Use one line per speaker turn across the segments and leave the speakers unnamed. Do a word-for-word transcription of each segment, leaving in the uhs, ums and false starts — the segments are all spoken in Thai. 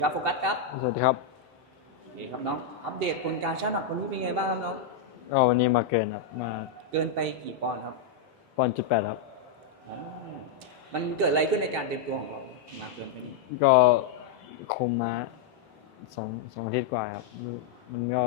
ครับโฟกัสครับ
สวัสดีครับ
โอเคครับน้องอัปเดตผลการชั่งน้ำหนักวันนี้เป็นไงบ้างครับน้อง
ก็วันนี้มาเกินครับมา
เกินไปกี่ปอนด์ครับ
ปอนด์จุดแปดครับ
อ๋อมันเกิดอะไรขึ้นในการเตรียมตัวของเรามาเกินไปนี้
ก็คุมมาสองสองอาทิตย์กว่าครับมันก็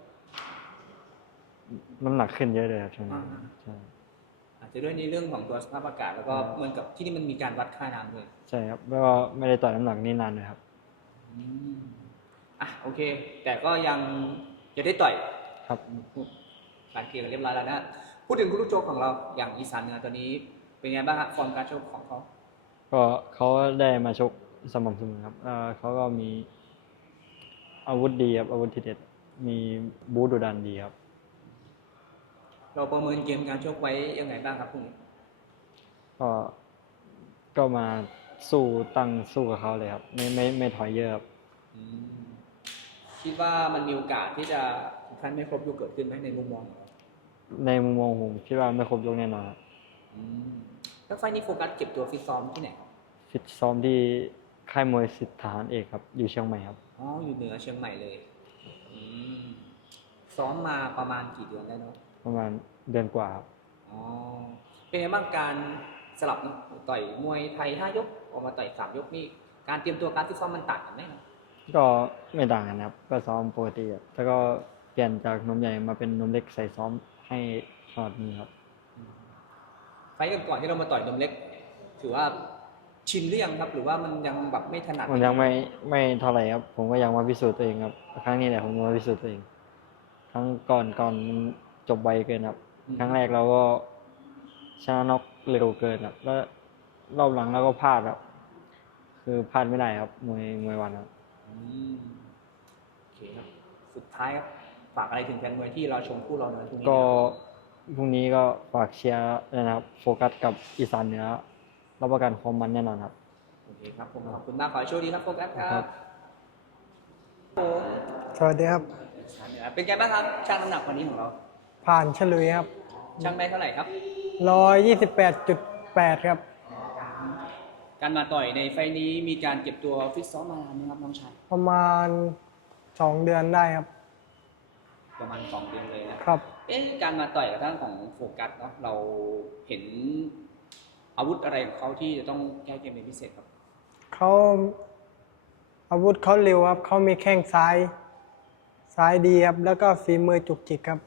น้ำหนักขึ้นเยอะเลยครับช่วงนี้ใช่
อาจจะด้วยในเรื่องของตัวสภาพอากาศแล้วก็เหมือนกับที่นี่มันมีการวัดค่าน้ำด้วย
ใช่ครับแล้วก็ไม่ได้ต่อยน้ำหนักนี่นานเลยครับ
อืมอ่ะโอเค แต่ก็ยังจะได้ต่อย
ครับ
การเคลียร์กันเรียบร้อยแล้วนะพูดถึงคู่ชกของเราอย่างอีสานเหนือตัวนี้เป็นไงบ้างครับฟอร์มการชกของเขา
ก็เขาได้มาชกสม่ำเสมอครับเขาก็มีอาวุธดีครับอาวุธทีเด็ดมีบูดุดันดีครับ
เราประเมินเกมการชกไว้ยังไงบ้างครับพวกนี้
ก็ก็มาสู้ตั้งสู้กับเขาเลยครับไม่ไม่ไม่ถอยเยอะครับ
คิดว่ามันมีโอกาสที่จะขั้นไม่ครบยกเกิดขึ้นไหมในมุมมองของเรา
ในมุมมองผมคิดว่าไม่ครบยกแน่นอนครับ
แล้วไฟนี้โฟกัสเก็บตัวฟิตซ้อมที่ไหนครับ
ฟิตซ้อมที่ค่ายมวยสิทธาหารเอกครับอยู่เชียงใหม่ครับ
อ๋ออยู่เหนือเชียงใหม่เลยอืมซ้อมมาประมาณกี่เดือนแล้วเนาะ
ประมาณเดือนกว่าครับ
อ๋อเป็นไงบ้างการสลับเนอะต่อยมวยไทยห้ายกออกมาต่อยสามยกนี่การเตรียมตัวการฟิตซ้อมมันต่างกันไหมครับ
ก็ไม่ต่างกันครับก็ซ้อมปกติครับแล้วก็เปลี่ยนจากนมใหญ่มาเป็นนมเล็กใส่ซ้อมให้ถอดมือครับ
ไฟล์ก่อนที่เรามาต่อยนมเล็กถือว่าชินหรือยังครับหรือว่ามันยังแบบไม่ถนัด
มันยังไม่ไม่เท่าไหร่ครับผมก็ยังมาพิสูจน์ตัวเองครับครั้งนี้แหละผมมาพิสูจน์ตัวเองครั้งก่อนก่อนจบไวเกินครับครั้งแรกเราก็ชนะน็อกเร็วเกินครับแล้วรอบหลังเราก็พลาดครับคือพลาดไม่ได้ครับมวยมวยวันครับ
โอเคครับสุดท้ายครับฝากอะไรถึงแฟนมวยที่เราชมคู่เราในวันพรุ่งนี้
ก็พรุ่งนี้ก็ฝากเชียร์นะครับโฟกัสกับอีสานเหนือรับประกันความมันแน่นอนครับ
โอเคครับผมขอบคุณมากขอให้โชคดีครับโฟกัสครับผม
สวัสดีครับ
เป็นไงบ้างครับช่างน้ำหนักวันนี้ของเรา
ผ่านเฉลยครับ
ช่างได้เท่าไหร่ครับ
ร้อยยี่สิบแปดจุดแปดครับ
การมาต่อยในไฟนี้มีการเก็บตัวฟิตซ้อมมาไหมครับน้องชาย
ประมาณสองเดือนได้ครับ
ประมาณสองเดือนเลยนะครับเอ๊ะการมาต่อยกับทางของโฟกัสเนาะเราเห็นอาวุธอะไรของเขาที่จะต้องแก้เกมเป็นพิเศษครับ
เขาอาวุธเขาเร็วครับเขามีแข้งซ้ายซ้ายดีครับแล้วก็ฝีมือจุกจิกครับ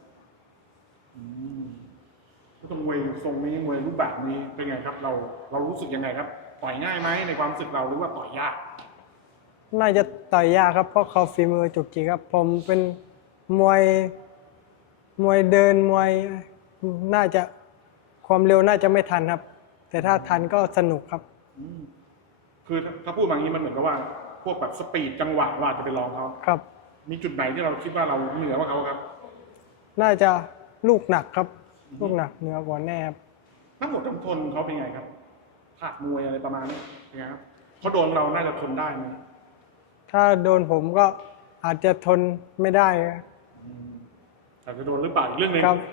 ก็มวยทรงนี้มวยรูปแบบนี้เป็นไงครับ เราเรารู้สึกยังไงครับต่อยง่ายไหมในความรู้สึกเราหรือว่าต่อยยาก
น่าจะต่อยยากครับเพราะเขาฝีมือจุกจิกครับผมเป็นมวยมวยเดินมวยน่าจะความเร็วน่าจะไม่ทันครับแต่ถ้าทันก็สนุกครับ
คือถ้าพูดแบบนี้มันเหมือนกับว่า พวกแบบสปีดจังหวะเราอาจจะไปลองเขา
ครับ
มีจุดไหนที่เราคิดว่าเราเหนือกว่าเขาครับ
น่าจะลูกหนักครับลูกหนักเหนือกว่าแน่ครับ
ทั้งหมดทั้งทนเขาเป็นไงครับภาคมวยอะไรประมาณนี้เป็นไงครับเขาโดนเราน่าจะทนได้ไหม
ถ้าโดนผมก็อาจจะทนไม่ได้
อาจจะโดนหรือเปล่าอีกเรื่องหนึ่ง
ครับ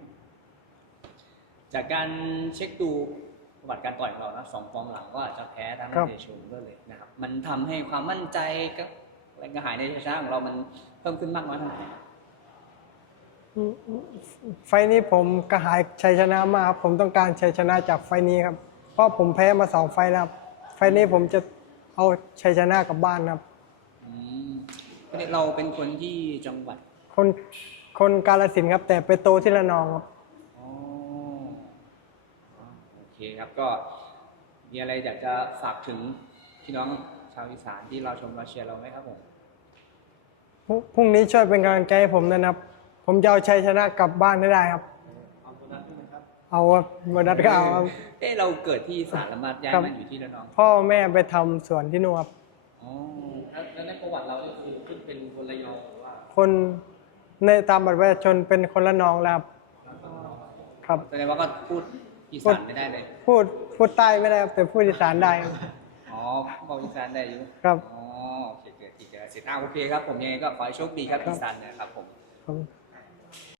จากการเช็คดูประวัติการต่อยของเรานะสองฟอร์มหลังก็อาจจะแพ้ทางเดชชูด้วยเลยนะครับมันทำให้ความมั่นใจกับแรงกระหายในชัยชนะของเรามันเพิ่มขึ้นมากน้อยเท่าไหร่
ไฟนี้ผมกระหายชัยชนะมากครับผมต้องการชัยชนะจากไฟนี้ครับเพราะผมแพ้มาสองไฟแล้วครับไฟนี้ผมจะเอาชัยชนะกลับบ้านครับ
อืมเราเป็นคนที่จังหวัด
คนคนกาฬสินธุ์ครับแต่ไปโตที่ระนองครับ
อ๋อโอเคครับก็มีอะไรอยากจะฝากถึงพี่น้องชาวอีสานที่เราชมเราเชียร์เราไหมครับผม
พรุ่งนี้ช่วยเป็นกำลังใจให้ผมนะครับผมจะเอาชัยชนะกลับบ้านให้ได้ครับ
เอาโบนัสไหมครับ
เอาโบนัสก็เอาครับ
เอ้เราเกิดที่อีสานแล้วมาย้ายมาอยู่ที่ระนอง
พ่อแม่ไปทำสวนที่นู่นครับ
อ๋อแล้วในประวัติเราคือขึ้นเป็นคนระยองหรือว่า
คนในตามบัตรประชาชนเป็นคนละนองแล้วครับ
แสดงว่าก็พูดอีสานไม่ได้เลย
พูดพูดใต้ไม่ได้แต่พูดอีสานได้
อ๋อบอกอีสานได้อยู่
ครับ
อ๋อโอเคเกิดที่เจอเสร็จอ่าโอเคครับผมยังไงก็ขอให้โชคดีครับอีสานนะครับผม